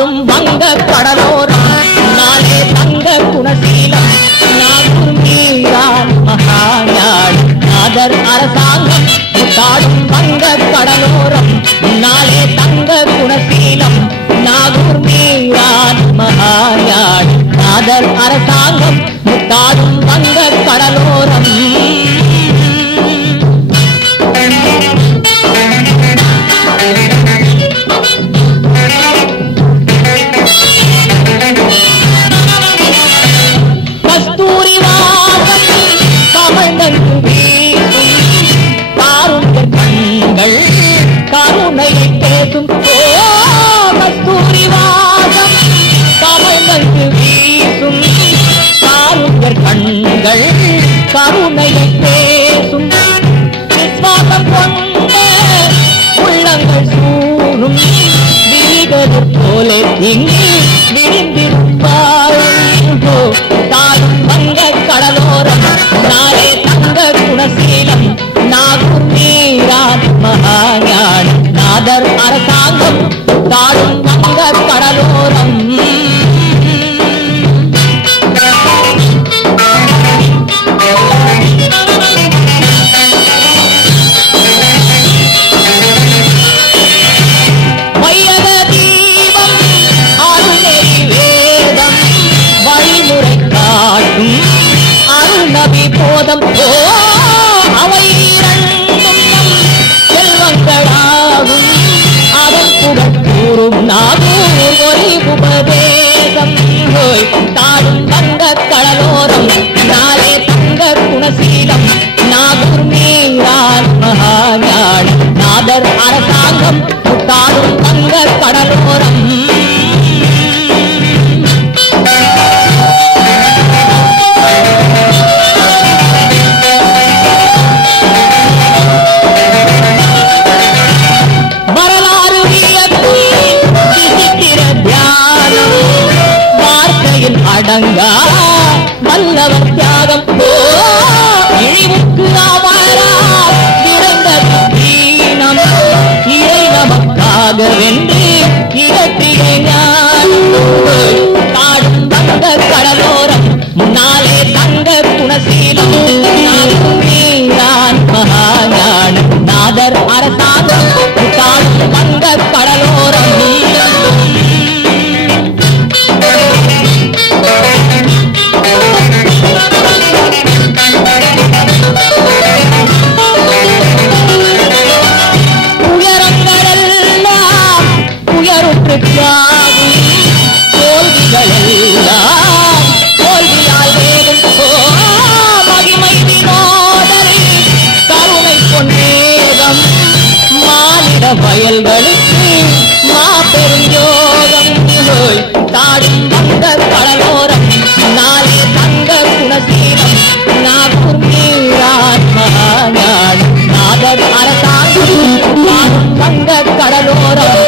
நாடும் வங்க கடலோரம். நாளே தங்க குணசீலம். நாகூர் மீரான் மகாஞான் நாதர் அரசாங்கம் நாடும் வங்க கடலோரம். நாளே தங்க குணசீலம். நாகூர் மீரான் மகாஞான் நாதர் அரசாங்கம் தாடும் வங்க கடலோரம். கமழ்ந்தங்கு காருண்ய கண்கள் கருணையை பேசும் ஓ கஸ்தூரி வாசம் வீசும் காருண்ய கண்கள் கருணையை பேசும் விஸ்வாசம் கொண்ட உள்ளங்கள் சூழும் விரிவது போல இங்கு அருள்நபி போதம் ஓ அவை செல்வங்களாகும். அதன் புகழ் கூறும் நாகூர் ஒரே உபதேசம். ஹோய் தாடும் தங்க கடலோரம் நாளே தங்க குணசீலம். நாகூர் நீரான் மகாஞான் நாதர் அரசாங்கம் தாடும் தங்க கடலோரம். அடங்கா வல்லவர் தியாகம் இழிவுக்கு அவரா பிறந்த இறை நமக்காக வென்று இடத்திலே ஞானம் காடும் வந்த கடலோரம். முன்னாலே தங்க துணசீலம். என்று பாவி தோல்விகளெல்லாம் தோல்வியால் வேடும் மகிமை வினோதரி கருணை பொன்னேகம் மாநில வயல்களுக்கு மா பெருஞ்சோகம் தாடும் வந்த கடலோரம் நாளே தங்க குணசீலம். நாகூர் நீராத்மா நாதர் அரசாங்கம் தங்க கடலோரம்.